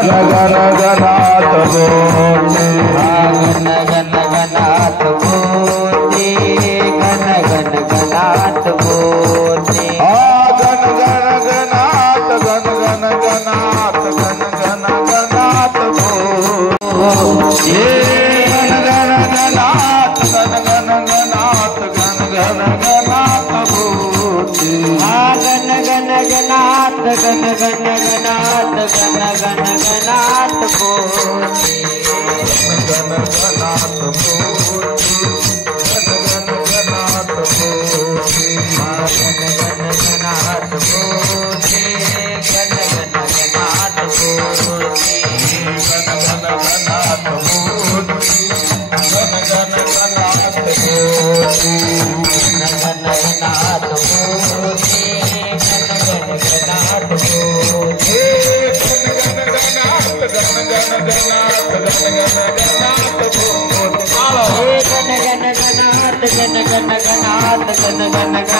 गण गणात बोते गण गण गणात बोते गण गण गणात बोते गण गण गणात गण गण गणात गण गण गणात बोते गण गण गणात गण गण गणात गण गण गणात बोते गण गण गणात गण गण गणात गण गण गणात बोते गण गणात बोते गण गण गणात बोते गण गण गणात बोते गण गण गणात बोते गण गण गणात बोते गण गण गणात बोते गण गण गणात बोते गण गण गणात बोते गण गण गणात गण गण गणात बोते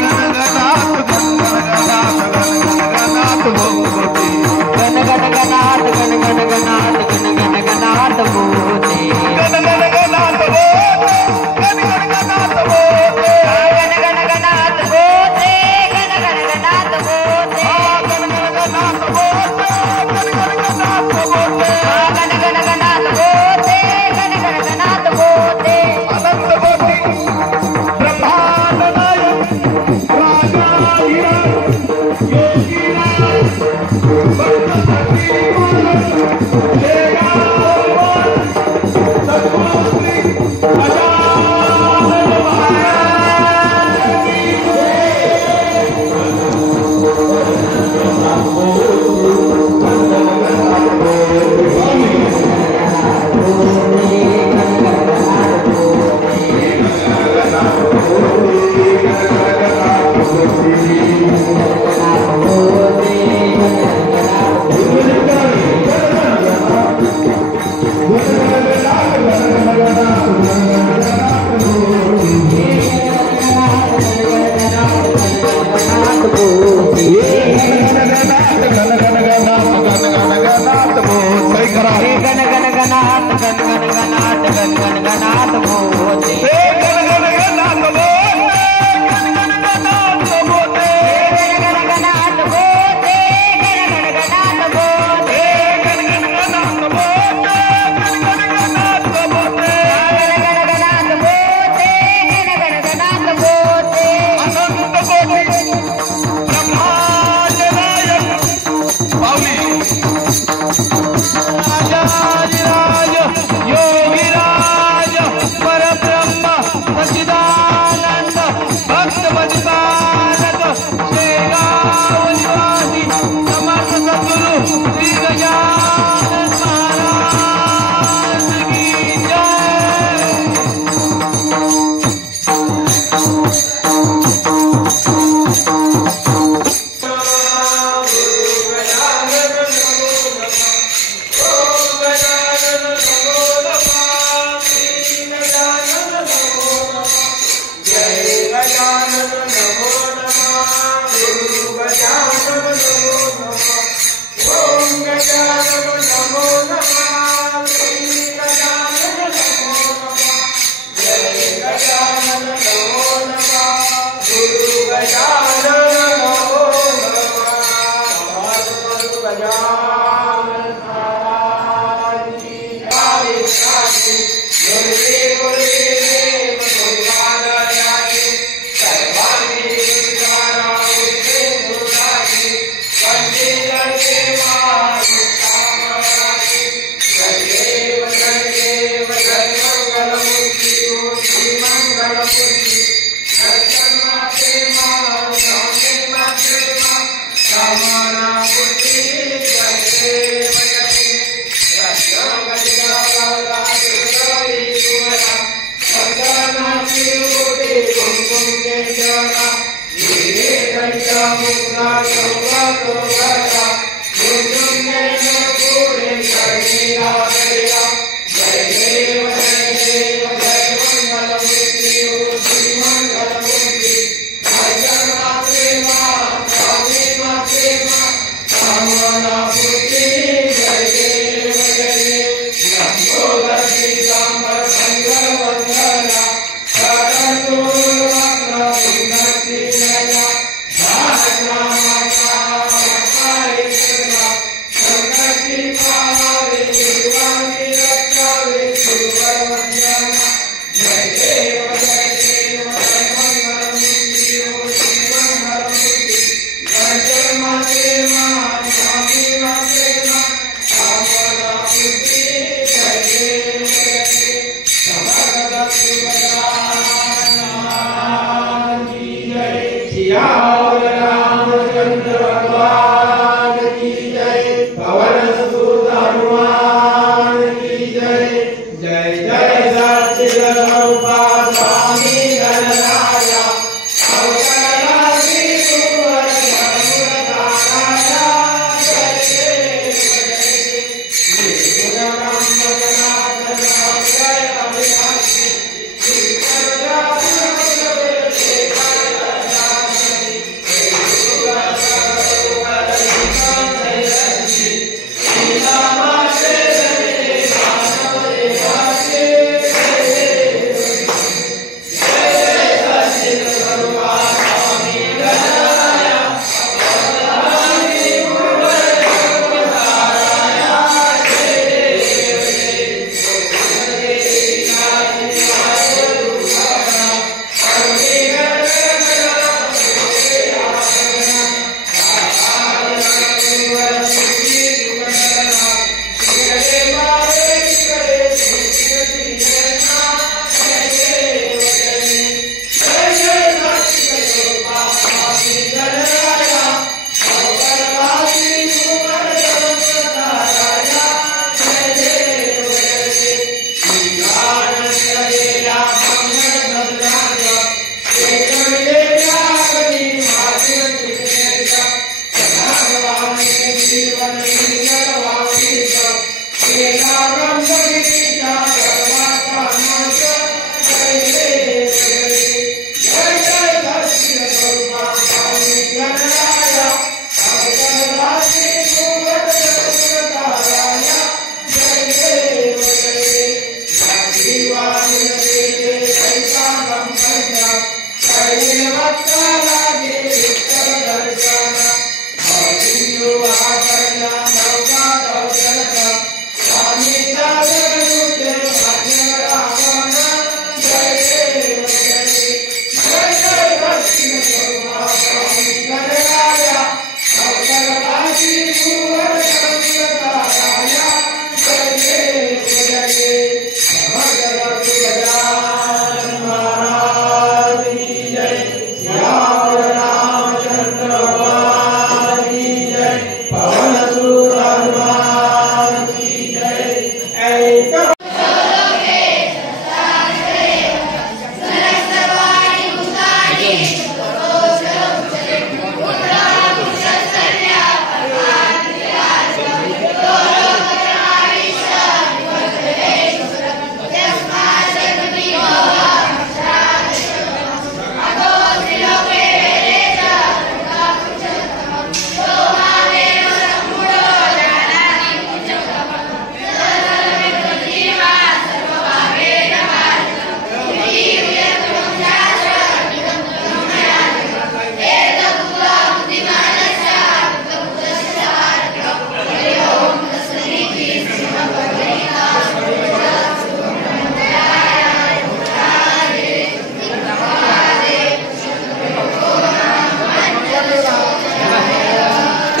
गण गण गणात गण गण गणात गण गण गणात बोते गण गण गणात गण गण गणात गण गण गणात बोते गण गण गणात बोते गण गण गणात बोते गण गण गणात बोते गण गण गणात बोते गण गण गणात बोते गण गण गणात बोते गण गण गणात बोते अनंत कोटी ब्रह्मांड नायक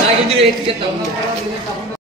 Lagi duit kita.